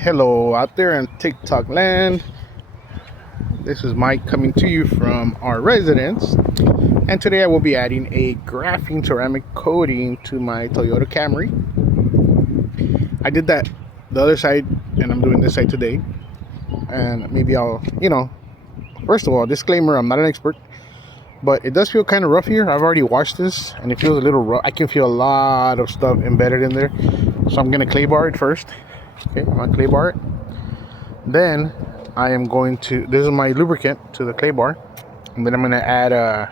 Hello out there in TikTok land. This is Mike coming to you from our residence. And today I will be adding a graphene ceramic coating to my Toyota Camry. I did that the other side and I'm doing this side today. And maybe I'll, first of all, disclaimer, I'm not an expert. But it does feel kind of rough here. I've already washed this and it feels a little rough. I can feel a lot of stuff embedded in there. So I'm going to clay bar it first. Okay, I'm gonna clay bar it. Then I am going to, this is my lubricant to the clay bar. And then I'm gonna add I'm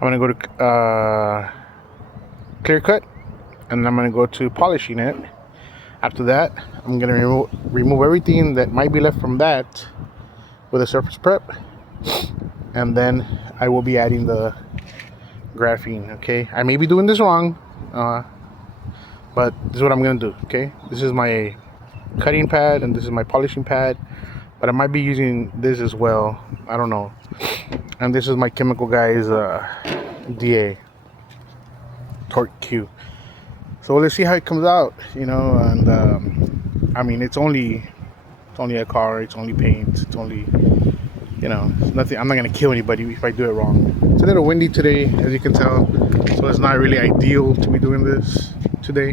gonna go to clear coat, and then I'm gonna go to polishing it. After that, I'm gonna remove everything that might be left from that with a surface prep. And then I will be adding the graphene. Okay, I may be doing this wrong, but this is what I'm gonna do. Okay, this is my cutting pad and this is my polishing pad, but I might be using this as well, I don't know. And this is my Chemical Guys DA Torque Q. So let's see how it comes out, and I mean, it's only a car, it's only paint, it's only, it's nothing. I'm not gonna kill anybody if I do it wrong. It's a little windy today, as you can tell, so it's not really ideal to be doing this today,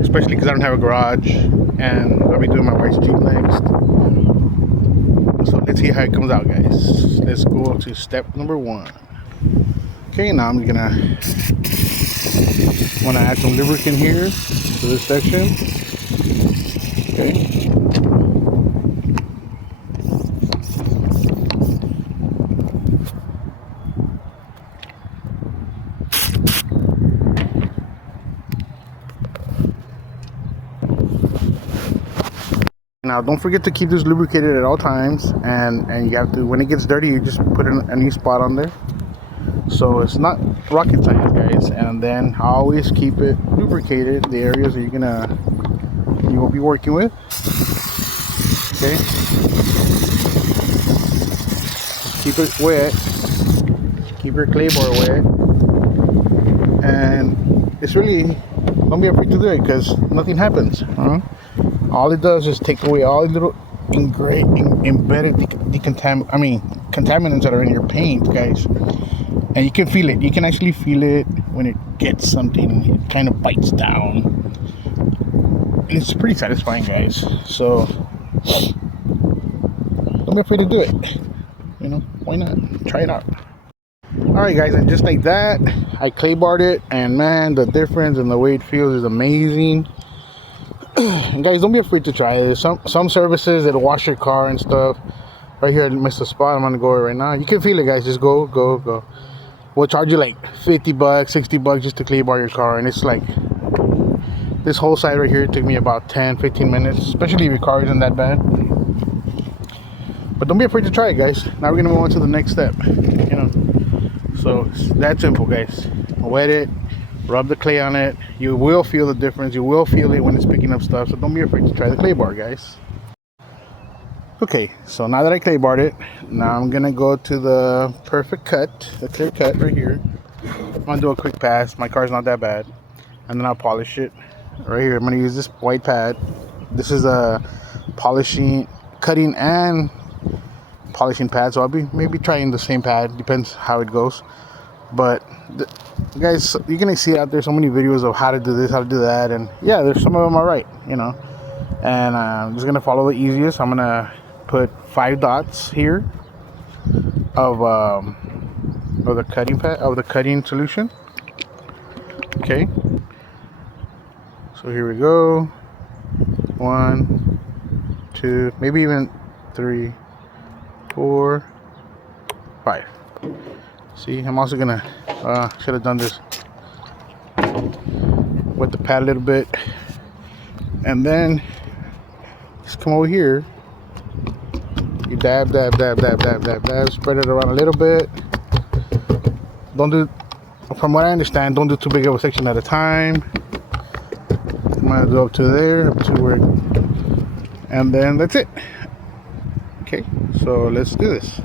especially because I don't have a garage and I'll be doing my wife's Jeep next. So let's see how it comes out, guys. Let's go to step number 1. Okay, now I'm gonna add some lubricant here to this section. Okay. Now don't forget to keep this lubricated at all times, and you have to, when it gets dirty, you just put a new spot on there. So it's not rocket science, guys. And then always keep it lubricated, the areas that you will be working with. Okay, keep it wet, keep your clay bar wet, and it's really, don't be afraid to do it because nothing happens. All it does is take away all the little embedded contaminants that are in your paint, guys. And you can feel it. You can actually feel it when it gets something. It kind of bites down. And it's pretty satisfying, guys. So don't be afraid to do it. Why not? Try it out. Alright, guys, and just like that, I clay barred it, and man, the difference and the way it feels is amazing. And guys, don't be afraid to try this. Some services that'll wash your car and stuff. Right here, I missed a spot. I'm gonna go right now. You can feel it, guys. Just go. We'll charge you like $50, $60 just to clay bar your car, and it's like this whole side right here took me about 10-15 minutes, especially if your car isn't that bad. But don't be afraid to try it, guys. Now we're gonna move on to the next step. So it's that simple, guys. Wet it, rub the clay on it. You will feel the difference. You will feel it when it's picking up stuff. So don't be afraid to try the clay bar, guys. Okay, so now that I clay barred it, now I'm gonna go to the perfect cut, the clear cut right here. I'm gonna do a quick pass. My car's not that bad, and then I'll polish it right here. I'm gonna use this white pad. This is a cutting and polishing pad. So I'll be maybe trying the same pad. Depends how it goes. But guys, you're gonna see out there so many videos of how to do this, how to do that, and yeah, there's some of them are right, and I'm just gonna follow the easiest. I'm gonna put 5 dots here of the cutting pad, of the cutting solution. Okay, so here we go. 1, 2, maybe even 3, 4, 5. See, I'm also gonna should have done this with the pad a little bit, and then just come over here. You dab, spread it around a little bit. Don't do, from what I understand, don't do too big of a section at a time. I'm gonna go up to there, up to where, and then that's it. Okay, so let's do this.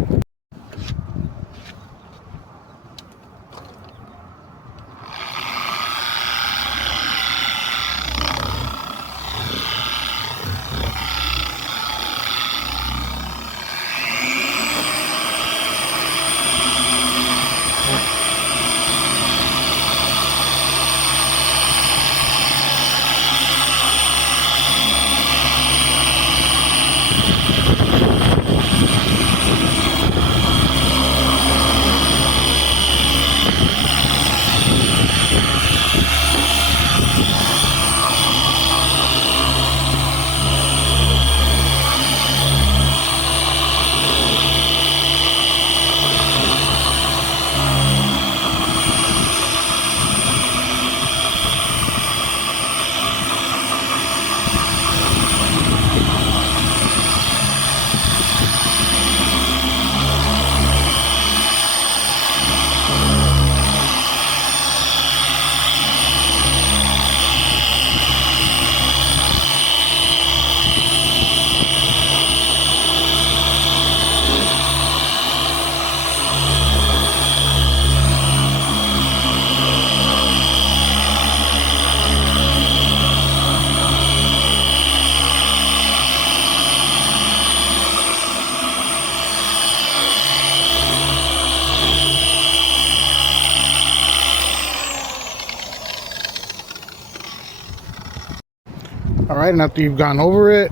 Alright, and after you've gone over it,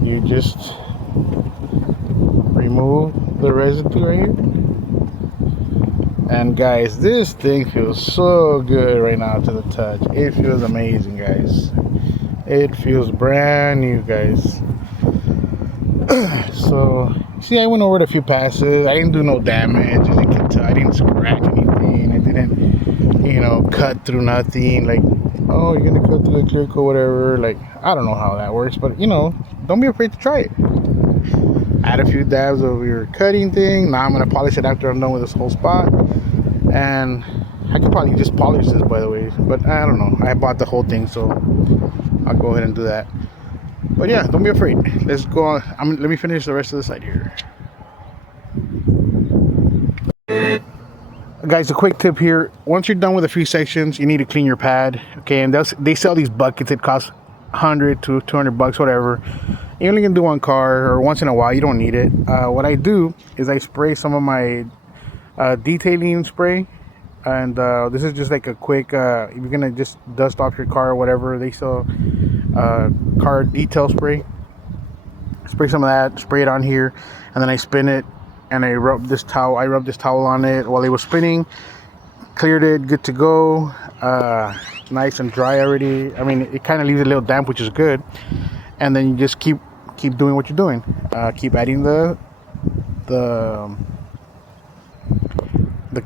you just remove the residue right here. And guys, this thing feels so good right now to the touch. It feels amazing, guys. It feels brand new, guys. So, see, I went over it a few passes. I didn't do no damage, as you can tell. I didn't scratch anything. I didn't, you know, cut through nothing. Like, oh, you're gonna cut through the clear coat, whatever. Like, I don't know how that works, but you know, don't be afraid to try it. Add a few dabs of your cutting thing. Now I'm gonna polish it after I'm done with this whole spot. And I could probably just polish this, by the way, but I don't know. I bought the whole thing, so I'll go ahead and do that. But yeah, don't be afraid. Let's go on. Let me finish the rest of the side here. Guys, a quick tip here. Once you're done with a few sections, you need to clean your pad. Okay, and they sell these buckets. It costs 100 to 200 bucks, whatever. You only can do one car or once in a while. You don't need it. What I do is I spray some of my detailing spray, and this is just like a quick if you're gonna just dust off your car or whatever, they sell car detail spray. Spray some of that, spray it on here, and then I spin it and I rub this towel on it while it was spinning. Cleared it, good to go. Nice and dry already. I mean, it kind of leaves a little damp, which is good. And then you just keep doing what you're doing. Keep adding the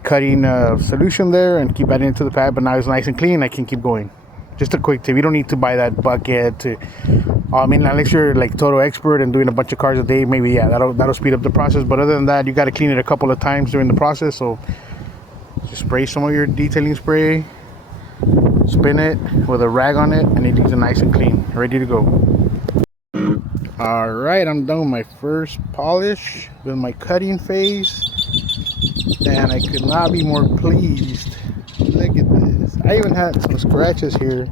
cutting solution there, and keep adding it to the pad. But now it's nice and clean. I can keep going. Just a quick tip: you don't need to buy that bucket to. I mean, unless you're like total expert and doing a bunch of cars a day, maybe yeah, that'll speed up the process. But other than that, you got to clean it a couple of times during the process. So just spray some of your detailing spray, spin it with a rag on it, and it leaves it nice and clean, ready to go. All right, I'm done with my first polish with my cutting phase, and I could not be more pleased. Look at this. I even had some scratches here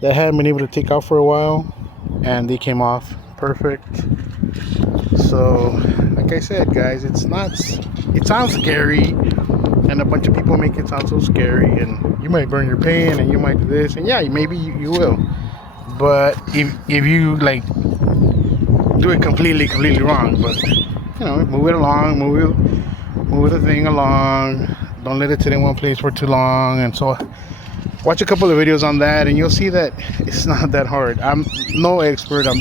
that I hadn't been able to take out for a while, and they came off perfect. So like I said, guys, it sounds scary, and a bunch of people make it sound so scary, and you might burn your pan, and you might do this, and yeah, maybe you will. But if you like do it completely wrong, but you know, move it along, move the thing along. Don't let it sit in one place for too long. And so watch a couple of videos on that, and you'll see that it's not that hard. I'm no expert. I'm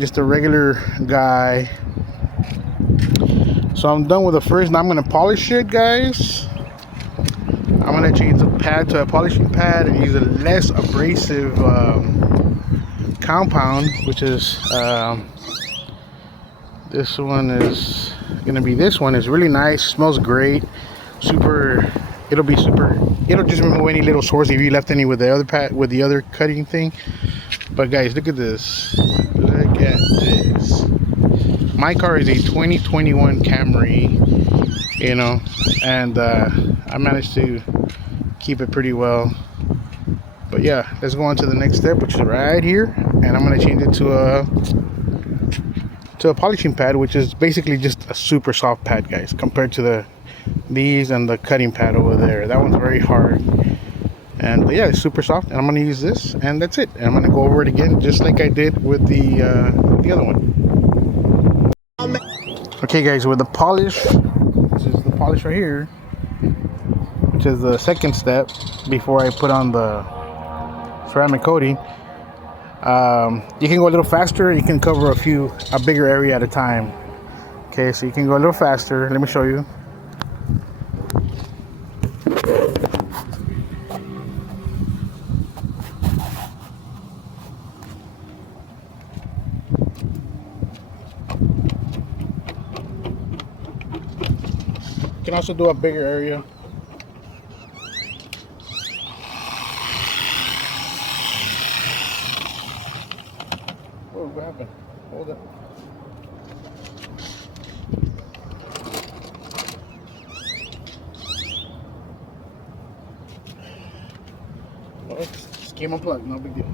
just a regular guy. So I'm done with the first. Now I'm gonna polish it, guys. I'm gonna change the pad to a polishing pad and use a less abrasive compound, which is this one is gonna be really nice, smells great, it'll just remove any little sores if you left any with the other pad, with the other cutting thing. But guys, look at this. My car is a 2021 Camry, you know, and I managed to keep it pretty well. But yeah, let's go on to the next step, which is right here, and I'm going to change it to a polishing pad, which is basically just a super soft pad, guys, compared to these and the cutting pad over there. That one's very hard, and yeah, it's super soft. And I'm going to use this, and that's it. And I'm going to go over it again, just like I did with the other one. Okay, guys, with the polish, this is the polish right here, which is the second step before I put on the ceramic coating. You can go a little faster. You can cover a bigger area at a time. Okay, so you can go a little faster. Let me show you. You can also do a bigger area. Oh, what happened? Hold it. Oh, it just came unplugged, no big deal.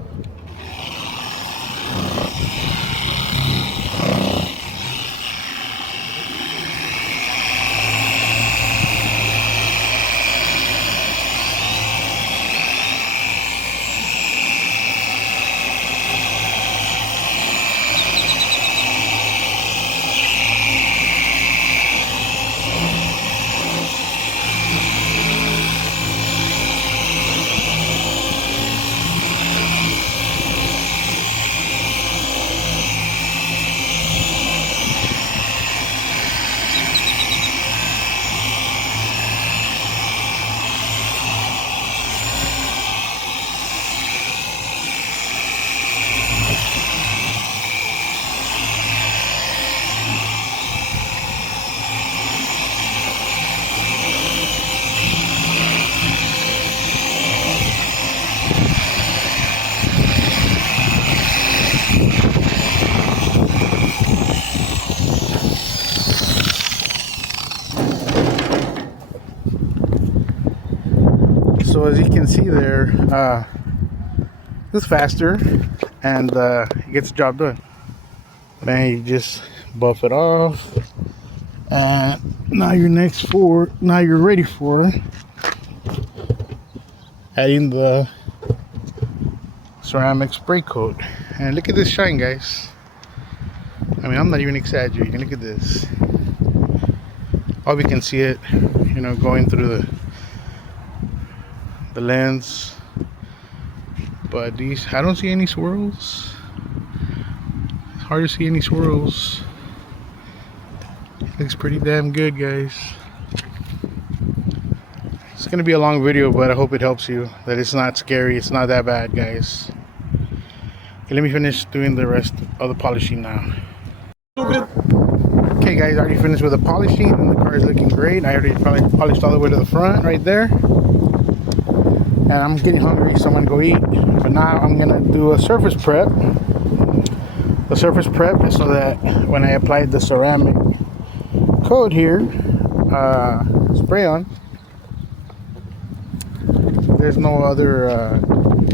see there, it's faster and it gets the job done. Then you just buff it off, and now you're ready for adding the ceramic spray coat. And look at this shine, guys. I mean, I'm not even exaggerating. Look at this. All we can see it, you know, going through the lens. But these, I don't see any swirls. It's hard to see any swirls. Looks pretty damn good, guys. It's gonna be a long video, but I hope it helps you. That it's not scary. It's not that bad, guys. Okay, let me finish doing the rest of the polishing now. Okay, guys, I already finished with the polishing, and the car is looking great. I already polished all the way to the front right there. And I'm getting hungry, so I'm gonna go eat. But now I'm gonna do a surface prep. The surface prep is so that when I apply the ceramic coat here, spray on, there's no other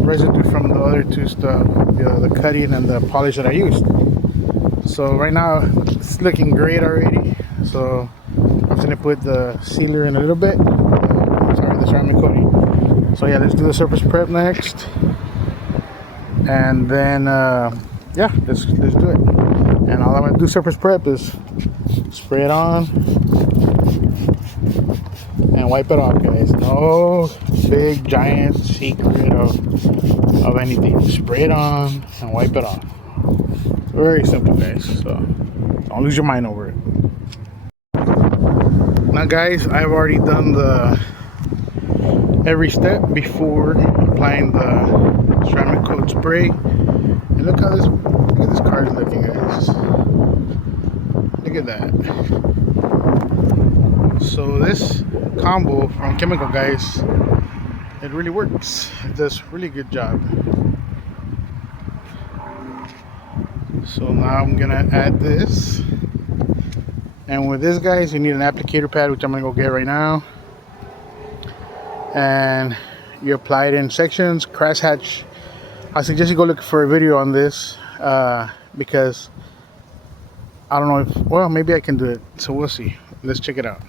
residue from the other two stuff, the cutting and the polish that I used. So right now it's looking great already. So I'm just gonna put the sealer in a little bit. The ceramic coating. So yeah, let's do the surface prep next, and then yeah, let's do it. And all I'm gonna do surface prep is spray it on and wipe it off, guys. No big giant secret of anything. Spray it on and wipe it off. Very simple, guys. So don't lose your mind over it. Now, guys, I've already done every step before applying the ceramic coat spray. And look at this car is looking, guys. Look at that. So this combo from Chemical Guys, it really works. It does a really good job. So now I'm gonna add this, and with this, guys, you need an applicator pad, which I'm gonna go get right now. And you apply it in sections, crosshatch. I suggest you go look for a video on this, because I don't know if, well, maybe I can do it, so we'll see. Let's check it out.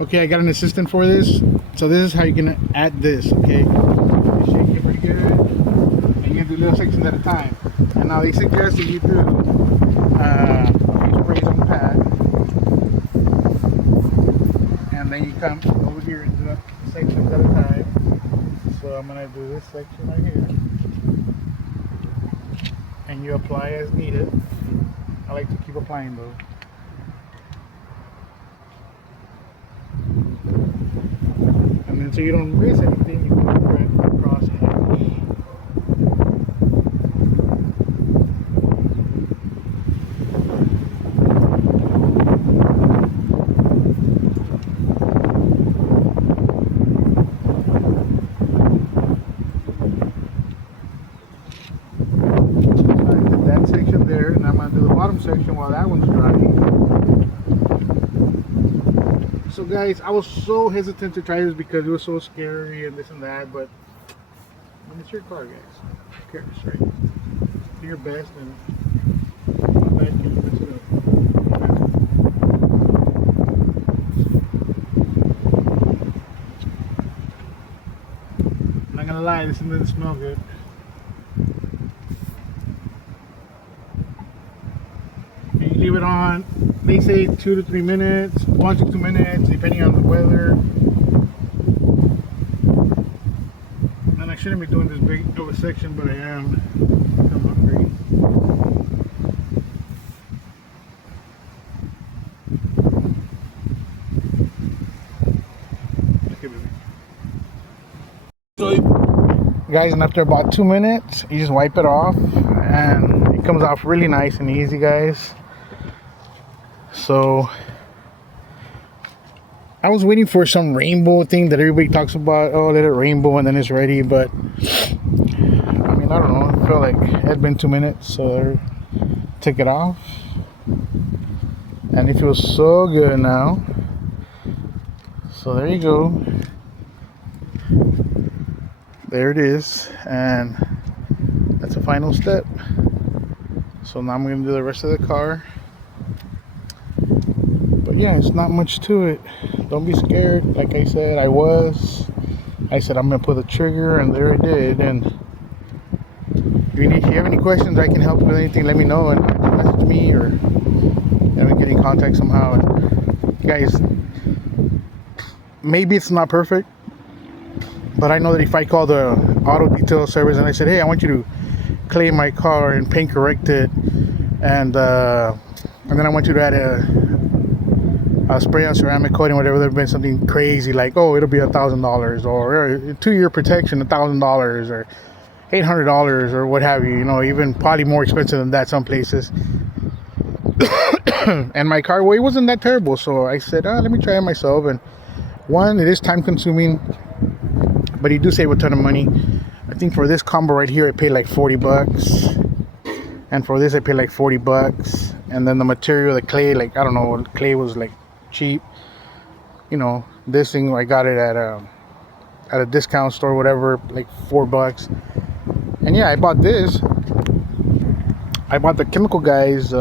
Okay, I got an assistant for this. So this is how you're gonna add this, okay? You shake it pretty good, and you do little sections at a time. And now they suggest that you do sprays on the pad, and then you come over here and do sections at a time. So I'm gonna do this section right here, and you apply as needed. I like to keep applying though. And then so you don't miss anything, you can thread across it. Section there, and I'm going to do the bottom section while that one's drying. So guys, I was so hesitant to try this because it was so scary and this and that, but I mean, it's your car, guys. Who cares, right? Do your best, and not bad can you mess it up. I'm not gonna lie, this doesn't smell good. Leave it on, they say 2 to 3 minutes, 1 to 2 minutes, depending on the weather. And I shouldn't be doing this big of a section, but I am. I'm hungry. Okay, baby. Guys, and after about 2 minutes, you just wipe it off, and it comes off really nice and easy, guys. So I was waiting for some rainbow thing that everybody talks about. Oh, let it rainbow and then it's ready. But I mean, I don't know. I felt like it had been 2 minutes, so I took it off, and it feels so good now. So there you go. there it is, and that's the final step. So now I'm going to do the rest of the car. But yeah, it's not much to it. Don't be scared. Like I said, I said I'm going to pull the trigger, and there I did. And if you have any questions, I can help with anything, let me know, and message me, or we get in contact somehow. And guys, maybe it's not perfect, but I know that if I call the auto detail service and I said, hey, I want you to clean my car and paint correct it, and then I want you to add a spray on ceramic coating, whatever, there'd been something crazy like, oh, it'll be $1,000, or 2-year protection, $1,000, or $800, or what have you. You know, even probably more expensive than that some places. And my car, well, it wasn't that terrible, so I said, let me try it myself. And one, it is time consuming, but you do save a ton of money. I think for this combo right here, I paid like $40, and for this I paid like $40. And then the material, the clay, like, I don't know, clay was like cheap. You know, this thing, I got it at a discount store, whatever, like $4. And yeah, I bought this. I bought the Chemical Guys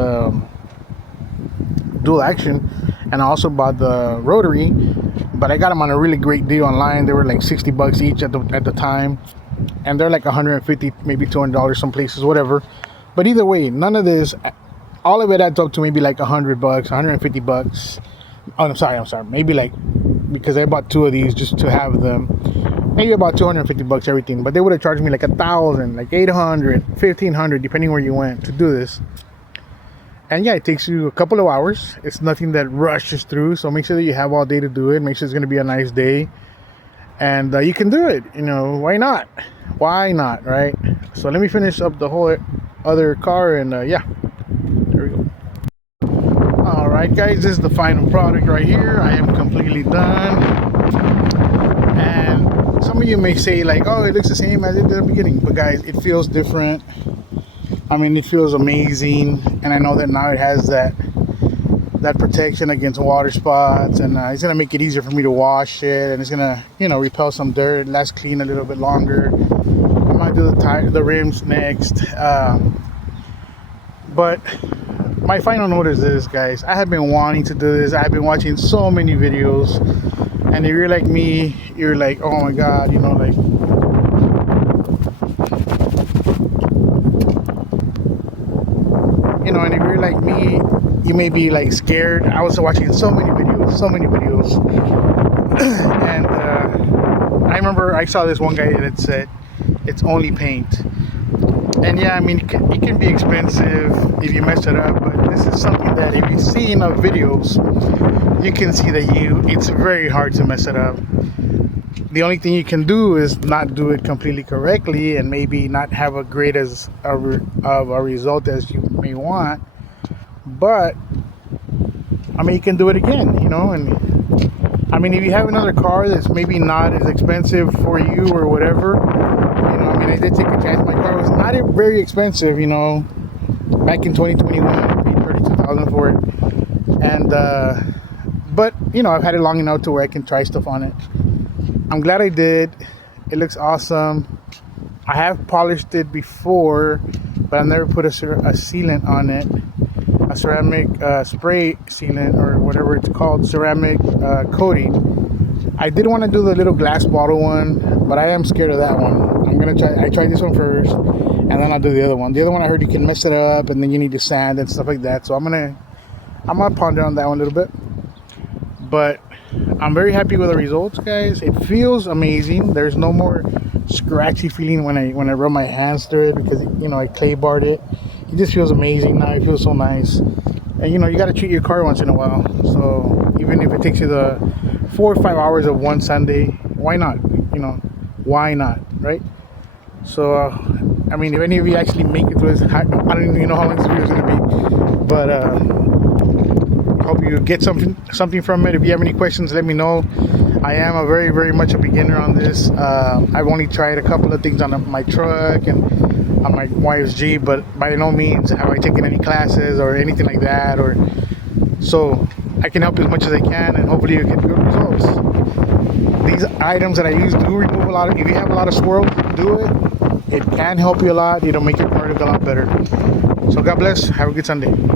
dual action, and I also bought the rotary, but I got them on a really great deal online. They were like $60 each at the time, and they're like $150, maybe $200 some places, whatever. But either way, none of this, all of it adds up to maybe like $100, $150. Oh, I'm sorry, maybe, like, because I bought 2 of these just to have them, maybe about $250 everything. But they would have charged me like $1,000, like $800, $1,500, depending where you went to do this. And yeah, it takes you a couple of hours. It's nothing that rushes through, so make sure that you have all day to do it. Make sure it's going to be a nice day, and you can do it. You know, why not? Why not, right? So let me finish up the whole other car, and yeah, there we go. All right, guys, this is the final product right here. I am completely done. And some of you may say like, oh, it looks the same as it did at the beginning, but guys, it feels different. I mean, it feels amazing, and I know that now it has that protection against water spots, and it's gonna make it easier for me to wash it, and it's gonna, you know, repel some dirt, last clean a little bit longer. I might do the rims next, but my final note is this, guys. I have been wanting to do this. I've been watching so many videos, and if you're like me, you're like, oh my god, you know, like, you know, and if you're like me, you may be like scared. I was watching so many videos, and I remember I saw this one guy that said it's only paint. And yeah, I mean, it can be expensive if you mess it up, but this is something that if you see enough videos, you can see that it's very hard to mess it up. The only thing you can do is not do it completely correctly, and maybe not have a great of a result as you may want. But I mean, you can do it again, you know. And I mean, if you have another car that's maybe not as expensive for you or whatever, you know, I mean, I did take a chance. My car was not very expensive, you know. Back in 2021, I paid $32,000 for it, and but you know, I've had it long enough to where I can try stuff on it. I'm glad I did. It looks awesome. I have polished it before, but I've never put a sealant on it, a ceramic spray sealant, or whatever it's called, ceramic coating. I did want to do the little glass bottle one, but I am scared of that one. I'm gonna try. I tried this one first, and then I'll do the other one. The other one, I heard you can mess it up, and then you need to sand and stuff like that. So I'm gonna ponder on that one a little bit. But I'm very happy with the results, guys. It feels amazing. There's no more scratchy feeling when I rub my hands through it, because, you know, I clay barred it. It just feels amazing now. It feels so nice. And you know, you got to treat your car once in a while. So even if it takes you the 4 or 5 hours of one Sunday, why not? You know, why not, right? So I mean, if any of you actually make it through this, I don't even know how long this video is going to be, but hope you get something from it. If you have any questions, let me know. I am a very much a beginner on this. I've only tried a couple of things on my truck and on my wife's Jeep, but by no means have I taken any classes or anything like that. Or so I can help as much as I can, and hopefully you get good results. these items that I use do remove a lot of, if you have a lot of swirl, do it. It can help you a lot. It'll make your car look a lot better. So God bless. Have a good Sunday.